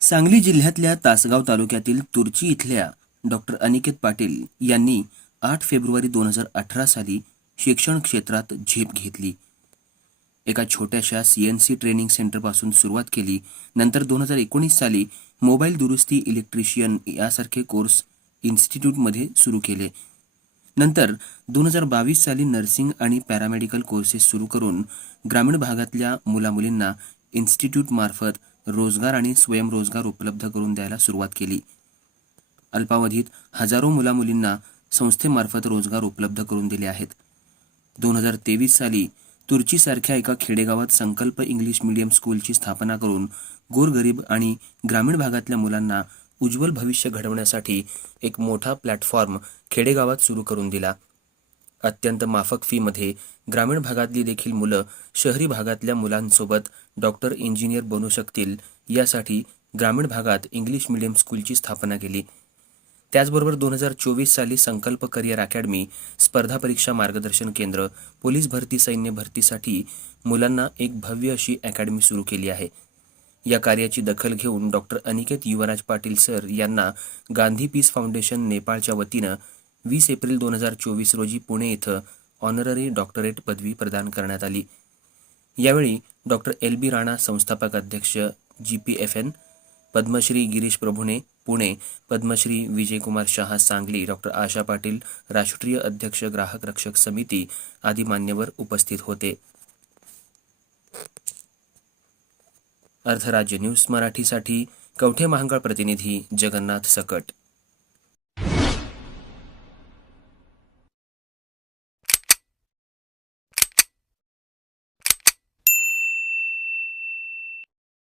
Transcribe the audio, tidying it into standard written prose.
सांगली जिल्ह्यातल्या तासगाव तालुक्यातील तुर्ची इथल्या डॉक्टर अनिकेत पाटील यांनी 8 फेब्रुवारी 2018 साली शिक्षण क्षेत्रात झेप घेतली. एका छोट्याशा CNC ट्रेनिंग सेंटरपासून सुरुवात केली. नंतर 2019 साली मोबाईल दुरुस्ती इलेक्ट्रिशियन यासारखे कोर्स इन्स्टिट्यूटमध्ये सुरू केले. नंतर 2022 साली नर्सिंग आणि पॅरामेडिकल कोर्सेस सुरू करून ग्रामीण भागातल्या मुलामुलींना इन्स्टिट्यूटमार्फत रोजगार आणि स्वयंरोजगार उपलब्ध करून द्यायला सुरुवात केली. अल्पावधीत हजारो मुलामुलींना संस्थेमार्फत रोजगार उपलब्ध करून दिले आहेत. 2023 साली तुर्चीसारख्या एका खेडेगावात संकल्प इंग्लिश मीडियम स्कूलची स्थापना करून गोरगरीब आणि ग्रामीण भागातल्या मुलांना उज्ज्वल भविष्य घडवण्यासाठी एक मोठा प्लॅटफॉर्म खेडेगावात सुरू करून दिला. अत्यंत माफक फीमध्ये ग्रामीण भागातली देखील मुलं शहरी भागातल्या मुलांसोबत डॉक्टर, इंजिनियर बनू शकतील यासाठी ग्रामीण भागात इंग्लिश मीडियम स्कूलची स्थापना केली. त्याचबरोबर 2024 साली संकल्प करिअर अकॅडमी, स्पर्धा परीक्षा मार्गदर्शन केंद्र, पोलीस भरती, सैन्य भरतीसाठी मुलांना एक भव्य अशी अकॅडमी सुरू केली आहे. या कार्याची दखल घेऊन डॉक्टर अनिकेत युवराज पाटील सर यांना गांधी पीस फाउंडेशन नेपाळच्या वतीनं 20 एप्रिल 2024 रोजी पुणे इथं ऑनररी डॉक्टरेट पदवी प्रदान करण्यात आली. यावेळी डॉक्टर LB राणा, संस्थापक अध्यक्ष GPFN, पद्मश्री गिरीश प्रभुणे पुणे, पद्मश्री विजयकुमार शहा सांगली, डॉक्टर आशा पाटील, राष्ट्रीय अध्यक्ष ग्राहक रक्षक समिती आदी मान्यवर उपस्थित होते. अर्धराज्य न्यूज मराठीसाठी कवठे महांकाळ प्रतिनिधी जगन्नाथ सकट.